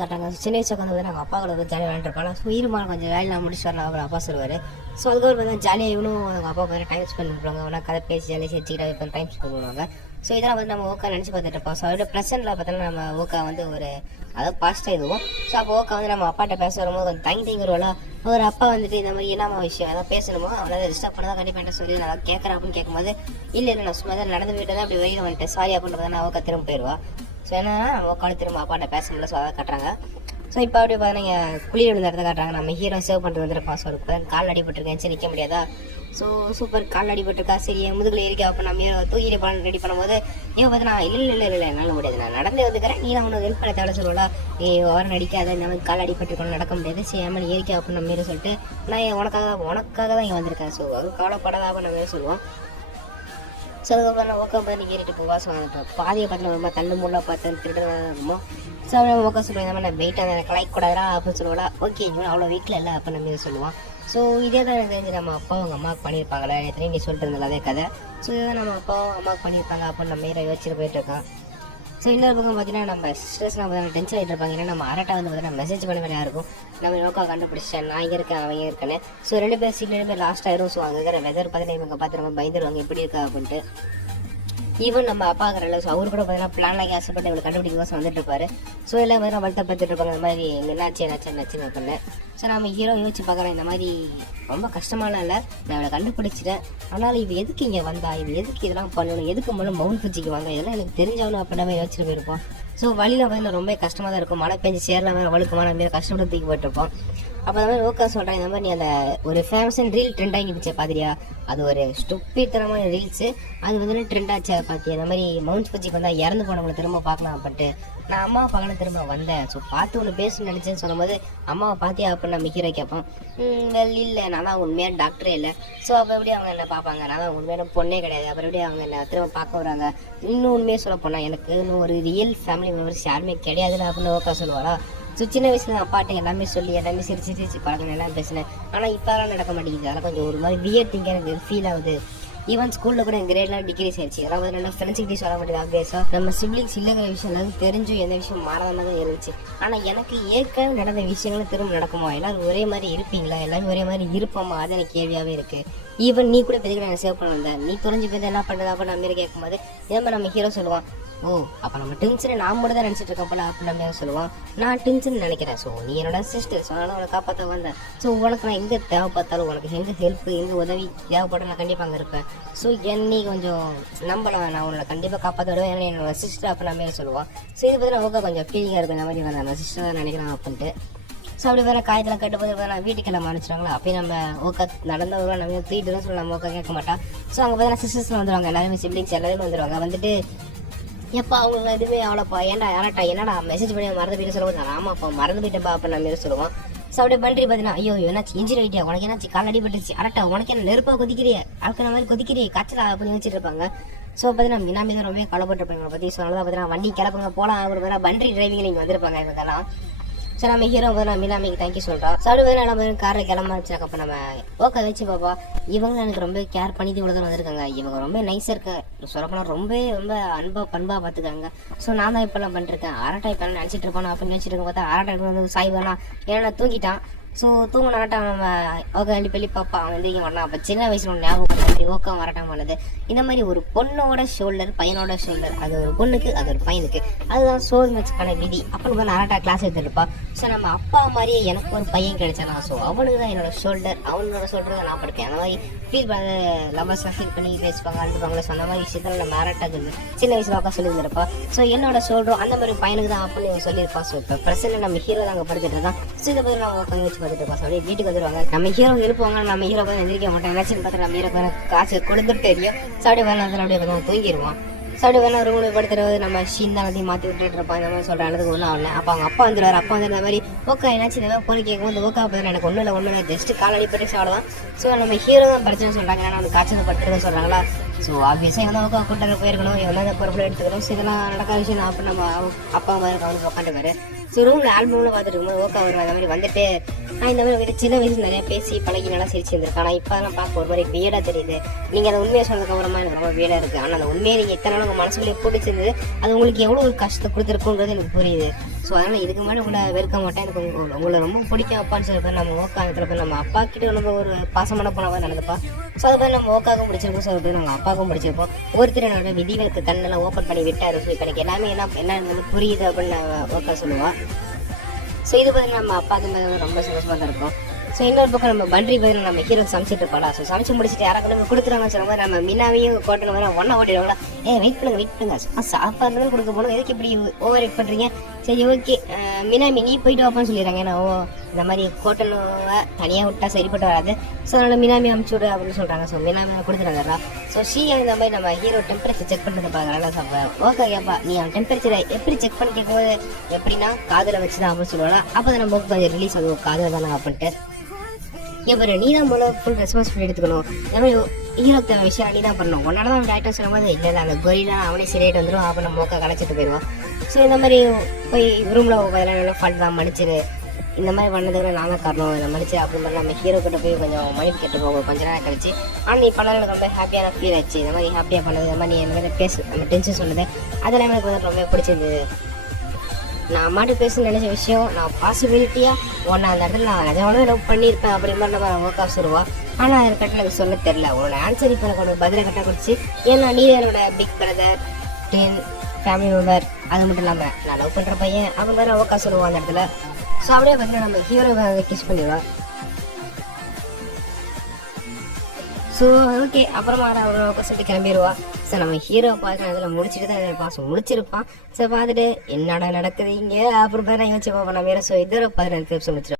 காட்டுறாங்க. சின்ன வயசுக்கு வந்து நாங்கள் அப்பா கூட வந்து ஜாலியாக விளையாண்டுருப்பாங்க. ஸோ இருமா கொஞ்சம் வேலையெல்லாம் முடிச்சு வரலாம் அவர் அப்பா சொல்லுவார். ஸோ அதுக்கப்புறம் பார்த்தா ஜாலியாக இவனும் எங்கள் அப்பா மாதிரி டைம் ஸ்பெண்ட் பண்ணுவாங்க. அவனா கதை பேசி ஜாலியாக சிரிச்சுக்கிட்ட இப்போ டைம் ஸ்பெண்ட் பண்ணுவாங்க. ஸோ இதெல்லாம் வந்து நம்ம ஓக்கா நினச்சி பார்த்துட்டு இருப்போம். ஸோ அதோட ப்ரெசென்ட்டில் பார்த்தோன்னா நம்ம ஓக்கா வந்து ஒரு அதாவது பாஸ்ட்டாக இதுவும். ஸோ அப்போ ஓக்கா வந்து நம்ம அப்பாட்ட பேச வரும்போது கொஞ்சம் தங்கிருவாளா ஒரு அப்பா வந்துட்டு இந்த மாதிரி என்னமா விஷயம் அதான் பேசணுமோ அவனை டிஸ்டர்ப் பண்ணதான் கண்டிப்பாக என்ன சொல்லி நான் கேட்குறேன் அப்படின்னு கேட்கும்போது இல்லை நான் சும்மா தான் நடந்து போயிட்டு தான் அப்படி வெளியில் வந்துட்டேன் சாரி அப்படின்றத நான் ஓக்கா திரும்ப போயிடுவா. ஸோ என்னன்னா ஓக்கால திரும்ப அப்பாட்ட பேச முடியல. ஸோ அதை காட்டுறாங்க. ஸோ இப்போ அப்படியே பார்த்தீங்கன்னா குளிர் விழுந்த இடத்த காட்டுறாங்க. நம்ம ஹீரோ சேவ் பண்ணிட்டு வந்துருப்பான். ஸோ அதுக்கு கால் அடிபட்டுருக்கேன் சரி நிற்க முடியாதா. ஸோ சூப்பர் கால் அடிபட்டுருக்கா சரி முதுகில் இருக்கா. அப்போ நம்ம ஹீரோ தூக்கிட்டு படம் ரெடி பண்ணும்போது இவன் பார்த்து நான் இல்லை என்னால் முடியாது நான் நடந்து வந்துக்கிறேன் நீ நான் உனக்கு ஹெல்ப் பண்ண தேவை சொல்லுவா. நீ ஓரம் நடிக்காத இந்த மாதிரி கால் அடிபட்டுருக்கணும் நடக்க முடியாது சரி ஏமா நீ ஏறிக்கா அப்படின்னு நம்ம ஹீரோ சொல்லிட்டு நான் உனக்காக தான் இங்கே வந்திருக்கேன். ஸோ அது கவலைப்படாத அப்படின்னு நம்ம ஹீரோ சொல்லுவோம். ஸோ அதுக்கப்புறம் நான் ஓக்கா பார்த்து நீ ஏறிட்டு போவா. ஸோ அந்த பாதியை பார்த்து ரொம்ப தள்ளு முள்ள பார்த்து திருட்டு இருக்குமோ. ஸோ அவன் ஓக்கா சொல்லுவேன் நம்ம நான் வெயிட்டாக எனக்கு லைக் கூடாதா அப்படின்னு சொல்லுவாளா. ஓகே இவன் அவ்வளோ வெயிட்டில் இல்லை அப்படின்னு நம்ம சொல்லுவான். ஸோ இதே தான் எனக்கு தெரிஞ்சு நம்ம அப்பாவும் அவங்க அம்மாவுக்கு பண்ணியிருப்பாங்களே எத்தனையும் நீ சொல்லிட்டு இருந்தல அதே கதை. ஸோ இதுதான் நம்ம அப்பாவும் அம்மாவுக்கு பண்ணியிருப்பாங்க அப்படின்னு நம்ம ஹீரோ யோசிச்சுட்டு போயிட்டு இருக்கான். ஸோ இன்னொரு பக்கம் பார்த்தீங்கன்னா நம்ம சிஸ்டர்ஸ்லாம் பார்த்தீங்கன்னா டென்ஷன் ஆகிட்டு இருப்பாங்க. ஏன்னா நம்ம அரட்டை வந்து பார்த்தீங்கன்னா மெசேஜ் பண்ண வேலையாக இருக்கும். நம்ம நோக்கா கண்டுபிடிச்சேன் நான் இங்கே இருக்கேன் அவங்க இருக்கேன்னு. ஸோ 2 பேர் சீட் 2 பேர் லாஸ்ட் ஆயிரும். ஸோ அங்கே இருக்கிற வெதர் பார்த்தீங்கன்னா இவங்க பார்த்து நம்ம பயந்துருவாங்க எப்படி இருக்கா அப்படின்ட்டு. ஈவன் நம்ம அப்பா இருக்கிற ஸோ அவரு கூட பார்த்தீங்கன்னா பிளான்லாம் ஆசைப்பட்டு இவங்களை கண்டுபிடிக்க வந்துட்டு இருப்பாரு. ஸோ எல்லாம் மாதிரி வருத்தப்பட்டு இருப்பாங்க இந்த மாதிரி என்னாச்சு அப்படின்னு. ஸோ நம்ம ஹீரோ யோசிச்சு பார்க்குறேன் இந்த மாதிரி ரொம்ப கஷ்டமான இல்லை நான் அவளை கண்டுபிடிச்சிட்டேன். ஆனால் இவ எதுக்கு இங்கே வந்தா இவ எதுக்கு இதெல்லாம் பண்ணணும் எதுக்கு மூலம் மவுண்ட் பூச்சிக்கு வாங்க இதெல்லாம் எனக்கு தெரிஞ்சாலும் அப்படின்னா யோசிச்சுட்டு போயிருப்போம். ஸோ வழியில் வந்து ரொம்ப கஷ்டமாக தான் இருக்கும். மழை பெஞ்சு சேரலாம் வேறு வழுக்கமான மாரி கஷ்டப்பட்டு தூக்கி போயிட்டுருப்போம். அப்போ அந்த மாதிரி ஓக்கா சொல்கிறேன் இந்த மாதிரி நீ அந்த ஒரு ஃபேமஸான ரீல் ட்ரெண்ட் ஆகிடுச்சு பார்த்தியா அது ஒரு ஸ்டூப்பித்தனமான ரீல்ஸு அது வந்து ட்ரெண்ட் ஆச்சு பார்த்தியா இந்த மாதிரி மவுண்ட் பூச்சிக்கு வந்தால் இறந்து போனவங்களை திரும்ப பார்க்கலாம் அப்படின்ட்டு நான் அம்மாவை பார்க்கலாம் திரும்ப வந்தேன். ஸோ பார்த்து ஒன்று பேசணும்னு நினச்சேன்னு சொல்லும்போது அம்மாவை பார்த்தியா அப்படின்னு நம்ம ஹீரோ கேட்போம். இல்லை நான் தான் உண்மையான டாக்டரே இல்லை. ஸோ அப்போ எப்படி அவங்க என்ன பார்ப்பாங்க நான் தான் உண்மையான பொண்ணே கிடையாது. அப்புறம் எப்படி அவங்க என்ன திரும்ப பார்க்க வராங்க இன்னும் உண்மையாக சொல்ல போனால் எனக்கு இன்னும் ஒரு ரியல் ஃபேமிலி மெம்பர்ஸ் யாருமே கிடையாதுன்னு அப்படின்னு ஓக்கா சொல்லுவாளா. ஸோ சின்ன வயசுல அப்பாட்ட எல்லாமே சொல்லி எல்லாமே சிரிச்சு பழக்கம் எல்லாம் பேசினேன். ஆனால் இப்போலாம் நடக்க மாட்டேங்குது. அதெல்லாம் கொஞ்சம் ஒரு மாதிரி வியர் திங்காக எனக்கு ஃபீல் ஆகுது. ஈவன் ஸ்கூலில் கூட எங்கள் கிரேட்லாம் டிகிரிஸ் ஆயிடுச்சு. அதாவது நல்லா ஃப்ரெண்ட்ஸுக்கிட்டே சொல்ல மாட்டேங்குது ஆப்வியஸாக நம்ம சிப்ளிங்ஸ் இல்லைங்கிற விஷயம் எல்லாம் தெரிஞ்சும் எந்த விஷயம் மாறாத மாதிரி இருந்துச்சு. ஆனால் எனக்கு ஏற்கனவே நடந்த விஷயங்களும் திரும்ப நடக்குமா எல்லோரும் ஒரே மாதிரி இருப்பீங்களா எல்லாரும் ஒரே மாதிரி இருப்போமா அது எனக்கு கேள்வியாகவே இருக்குது. ஈவன் நீ கூட பெரிய நான் சேவ் பண்ண வந்தேன் நீ தொலைஞ்சு போய் என்ன பண்ணுறதா அப்படின்னு நம்ம கேட்கும்போது இதே மாதிரி நம்ம ஹீரோ சொல்லுவான் ஓ அப்போ நம்ம டென்ஷனை நான் மட்டும் தான் நினச்சிட்டு இருக்கோம் போல அப்படின்னு நம்ம சொல்லுவான். நான் டென்ஷன் நினைக்கிறேன். ஸோ நீ என்னோட சிஸ்டர் ஸோ அதனால் உனக்கு காப்பாற்ற வந்தேன். ஸோ உனக்கு நான் எங்கே தேவைப்பட்டாலும் உனக்கு எங்கே ஹெல்ப் எங்கே உதவி தேவைப்பட நான் கண்டிப்பாக அங்கே இருப்பேன். ஸோ என்னை கொஞ்சம் நம்பலாம் நான் உன்னை கண்டிப்பாக காப்பாற்ற விடுவேன் ஏன்னா என்னோட சிஸ்டர் அப்போ நம்ம சொல்லுவான். ஸோ இது பற்றி நமக்கு கொஞ்சம் ஃபீலிங்காக இருக்கும் இந்த மாதிரி நான் சிஸ்டர் தான் நினைக்கிறேன் அப்படின்ட்டு. ஸோ அப்படி வேறு காயத்தில் கட்டும்போது நான் வீட்டுக்கு எல்லாம் அனுப்பிச்சிடுவாங்களா அப்போ நம்ம ஓக்கா நடந்தவங்க நம்ம தூக்கிட்டு சொல்லி நம்ம ஓக்கா கேட்க மாட்டான். ஸோ அங்கே பார்த்தா சிஸ்டர்ஸ்லாம் வந்துடுவாங்க எல்லாருமே சிப்ளிங்ஸ் எல்லாருமே வந்துடுவாங்க. வந்துட்டு எப்போ அவங்க எதுவுமே அவ்வளோப்பா ஏன்டா யாராட்டா என்னடா மெசேஜ் பண்ணி மறந்து போயிட்டு சொல்லுவோம் நான் ஆமாப்பா மறந்து போயிட்டேப்பா அப்படின்னு நம்ம சொல்லுவோம். ஸோ அப்படியே பண்ணி பார்த்தீங்கன்னா ஐயோ என்னாச்சு இன்ஜுரி ஆகிட்டியா உனக்கு என்னாச்சு கால் அடிபட்டுச்சு அரட்டா உனக்கு என்ன நெருப்பாக கொதிக்கிறியே அதுக்கு மாதிரி கொதிக்கிறியே காய்ச்சலா அப்படின்னு வச்சுட்டு இருப்பாங்க. ஸோ பார்த்தீங்கன்னா மினாமி தான் ரொம்ப கவலைப்பட்டுருப்பாங்க பற்றி. ஸோ அதனால பார்த்தீங்கன்னா வண்டி கிளப்புங்க போகலாம் ஒரு வேறு பண்ட்ரி டிரைவிங்கில் இங்கே வந்திருப்பாங்க இவங்கெல்லாம். ஸோ நம்ம ஹீரோ வந்து நம்ம மீனாமிக்கு தேங்க்யூ சொல்கிறோம். ஸோ அப்படி வேறு நம்ம காரில் கிளம்ப வச்சாக்க அப்போ நம்ம ஓக்கா வச்சு பாப்பா இவங்க எனக்கு ரொம்ப கேர் பண்ணி இவ்வளோ தான் வந்திருக்காங்க. இவங்க ரொம்ப நைஸாக இருக்க சொல்லப்போனால் ரொம்ப அன்பாக பண்பாக பார்த்துக்காங்க. ஸோ நான் தான் இப்போல்லாம் பண்ணிருக்கேன் அரட்டை இப்போ நினச்சிட்டு இருப்பானோ அப்படின்னு நினச்சிட்டு இருக்க பார்த்தா அரட்டை வந்து சாய்வானா ஏன்னா தூங்கிட்டான். ஸோ தூங்கினாட்டா நம்ம ஓகே பெள்ளி பாப்பா அவன் வந்து இங்கே வரலாம். அப்போ சின்ன வயசுல ஒன்று ஞாபகம் மாதிரி ஓக்கா வரட்டான் பண்ணது இந்த மாதிரி ஒரு பொண்ணோட ஷோல்டர் பையனோட ஷோல்டர் அது ஒரு பொண்ணுக்கு அது ஒரு பையனுக்கு அதுதான் சோல் மேட்ச்க்கான விதி அப்படின்னு தான் அரட்டா கிளாஸ் எடுத்துருப்பா. ஸோ நம்ம அப்பா மாதிரியே எனக்கு ஒரு பையன் கிடைச்சானா ஸோ அவனுக்கு தான் என்னோட ஷோல்டர் அவனோட ஷோல்டர் தான் நான் படிப்பேன். அந்த மாதிரி ஃபீல் பண்ண லவ்வர்ஸ்லாம் ஃபீல் பண்ணி பேசுவாங்க அனுப்புவாங்களே. ஸோ அந்த மாதிரி விஷயத்தில் நம்ம அரட்டாக்கு சின்ன வயசுல உட்கா சொல்லியிருந்திருப்பா. ஸோ என்னோட ஷோல்டரும் அந்த மாதிரி பையனுக்கு தான் அப்படின்னு சொல்லியிருப்பா. ஸோ இப்போ பிரச்சனை நம்ம ஹீரோ தாங்க படுத்துட்டு தான். ஸோ இதை பற்றி நம்ம உட்காந்து வச்சு பார்த்துட்டு இருப்போம். சொல்லி வீட்டுக்கு வந்துடுவாங்க நம்ம ஹீரோ இருப்பாங்க நம்ம ஹீரோ வந்து எந்திரிக்க மாட்டோம் என்னாச்சுன்னு பார்த்து நம்ம ஹீரோ காசு கொடுத்துட்டு தெரியும். ஸோ அப்படியே வேலை அப்படியே தூங்கிடுவான். ஸோ அப்படி வேணா ரூமில் படுத்துறது நம்ம ஷீன் தான் எல்லாத்தையும் மாற்றி விட்டுட்டு இருப்பான். இந்த மாதிரி சொல்கிற அளவுக்கு ஒன்றும் ஆகல. அப்போ அவங்க அப்பா வந்துடுவார். அப்பா வந்து இந்த மாதிரி ஓக்கா என்னாச்சு இந்த மாதிரி பொண்ணு கேட்கும்போது ஓக்கா பார்த்து எனக்கு ஒன்றும் இல்லை ஜஸ்ட்டு கால் அடிப்பட்டு சாப்பிடுவான். ஸோ நம்ம ஹீரோ தான் பிரச்சனை சொல்கிறாங்க ஏன்னா அவனுக்கு காய்ச்சல் பட்டுருன்னு சொல்கிறாங்களா. ஸோ ஆப்வியஸாக இவன் தான் ஓக்கா கூட்டாக போயிருக்கணும் இவன் தான் பொறுப்பில் எடுத்துக்கணும். ஸோ இதெல்லாம் நடக்காத விஷயம் நான் அப்போ நம்ம அப்பா மாதிரி அவனுக்கு உட்காந்துருக்காரு. ஸோ ரூமில் ஆல்பமில் பார்த்துட்டு இருக்கும்போது ஓக்கா வரும் அந்த மாதிரி வந்துட்டு நான் இந்த மாதிரி சின்ன வயசுல நிறையா பேசி பழகி நல்லா சிரிச்சு இருந்திருக்கேன். ஆனால் இப்போ அதெல்லாம் பார்க்க ஒரு மாதிரி வீடாக தெரியுது. நீங்கள் அந்த உண்மையை சொன்னதுக்கு அப்புறமா எனக்கு ரொம்ப வீடாக இருக்குது. ஆனால் அந்த உண்மையை நீங்கள் இத்தனை நாள் உங்கள் மனசுக்குள்ளே பிடிச்சிருந்தது அது உங்களுக்கு எவ்வளோ ஒரு கஷ்டத்தை கொடுத்துருக்குன்றது எனக்கு புரியுது. ஸோ அதனால் இதுக்கு மேலே உங்களை வெறுக்க மாட்டேன், எனக்கு உங்களை ரொம்ப பிடிக்கும் அப்பான்னு சொல்லிப்போ நம்ம ஓக்கா இருக்கிறப்ப நம்ம அப்பா கிட்ட நம்ம ஒரு பாசமான போனவங்க நடந்துப்பா. ஸோ அது மாதிரி நம்ம ஓக்காவுக்கும் பிடிச்சிருப்போம், ஸோ அது நம்ம அப்பாவுக்கும் பிடிச்சிருப்போம். ஒருத்தர் என்னோட விதிகளுக்கு கண்ணெல்லாம் ஓப்பன் பண்ணி விட்டார். ஸோ இப்போ எனக்கு எல்லாமே என்ன புரியுது அப்படின்னு நான் ஓக்கா சொல்லுவாள். ஸோ இது பார்த்தீங்கன்னா நம்ம அப்பாவுக்கு ரொம்ப சந்தோஷமாக தான் இருக்கும். ஸோ இன்னொரு பக்கம் நம்ம பன்றி பதில் நம்ம ஹீரோ சமைச்சிட்டு இருப்பாளா. ஸோ சமைச்சு முடிச்சுட்டு யாராவது நம்ம கொடுத்துருவாங்க சொன்ன மாதிரி நம்ம மினாவையும் கோட்டணும் மாதிரி ஒன்றா ஓட்டிடுவாங்களா. வெயிட் பண்ணுங்க சாப்பாடு கொடுக்க போகணும், எதுக்கு இப்படி ஓவர் வெயிட் பண்ணுறீங்க, சரி ஓகே மினாமி நீ போயிட்டு வாப்பான்னு சொல்லிடுறாங்க. ஏன்னா இந்த மாதிரி கோட்டனுவை தனியாக விட்டா சரிப்பட்டு வராது. ஸோ அதனால் மினாமி அமுச்சு விடு அப்படின்னு சொல்கிறாங்க. ஸோ மினாமி கொடுத்துருவாங்கடா. ஸோ இந்த மாதிரி நம்ம ஹீரோ டெம்பரேச்சர் செக் பண்ணுறது பார்க்குறாங்க. ஓகே ஏப்பா நீ அவன் டெம்பரேச்சரை எப்படி செக் பண்ணி கேட்கும்போது எப்படின்னா காதில் வச்சு தான் அப்படின்னு சொல்லுவாங்க. அப்போ தான் நம்ம கொஞ்சம் ரிலீஸ் ஆகும் காதில் தானே அப்படின்ட்டு. இவர் நீ தான் போல ஃபுல் ரெஸ்பான்சிபிலிட்டி எடுத்துக்கணும், இந்த மாதிரி ஹீரோக்கு விஷயம் நீ தான் பண்ணணும், உன்னால தான் டேரக்டர் சொல்லும் போது இல்லை அந்த கொரிலாம் அவனே சரியாயிட்டு வந்துடும், அப்போ நம்ம மோக்கா கலைச்சிட்டு போயிடுவான். ஸோ இந்த மாதிரி போய் ரூமில் பதிலாக ஃபால்ட் தான் மன்னிச்சிரு, இந்த மாதிரி பண்ணதுக்கு நான் தான் காரணம், இதை மன்னிச்சு அப்படி மாதிரி நம்ம ஹீரோ கிட்ட போய் கொஞ்சம் மைண்ட் கேட்டு போவோம் கொஞ்ச நேரம் கழிச்சு. ஆனால் நீ பண்ணது எனக்கு ரொம்ப ஹாப்பியான ஃபீல் ஆச்சு, இந்த மாதிரி ஹாப்பியாக பண்ணது, இந்த மாதிரி நீ இந்த மாதிரி நம்ம டென்ஷன் சொன்னது அதெல்லாம் எனக்கு வந்து ரொம்ப பிடிச்சிருந்தது. நான் அம்மாட்டு பேச நினைச்ச விஷயம் நான் பாசிபிலிட்டியாக ஒன்று அந்த இடத்துல நான் நிஜமானவே லவ் பண்ணியிருப்பேன் அப்படி மாதிரி நம்ம ஓக்கா சொல்லுவா. ஆனால் அது கட்ட எனக்கு சொல்ல தெரில, உன்னோட ஆன்சர் இப்போ எனக்கு உனக்கு பதிலை கட்ட கொடுத்து, ஏன்னா நீ என்னோட பிக் பிரதர் ஃபேமிலி மெம்பர், அது மட்டும் இல்லாமல் நான் லவ் பண்ணுற பையன் அவன் மாதிரி ஓக்கா சொல்லுவான் அந்த இடத்துல. ஸோ அப்படியே பார்த்தீங்கன்னா நம்ம ஹீரோ கிஸ் பண்ணிடுவான். ஸோ ஓகே அப்புறமா அவரோட சொல்லிட்டு கிளம்பிடுவா. ஸோ நம்ம ஹீரோ பார்த்து அதில் முடிச்சுட்டு தான் இருப்பான். ஸோ முடிச்சிருப்பான். ஸோ பார்த்துட்டு என்னடா நடக்குது இங்கே அப்புறம் பார்த்தா யோசிச்சு பார்ப்போம் நம்ம. ஸோ இதோட 15 முடிச்சிடும்.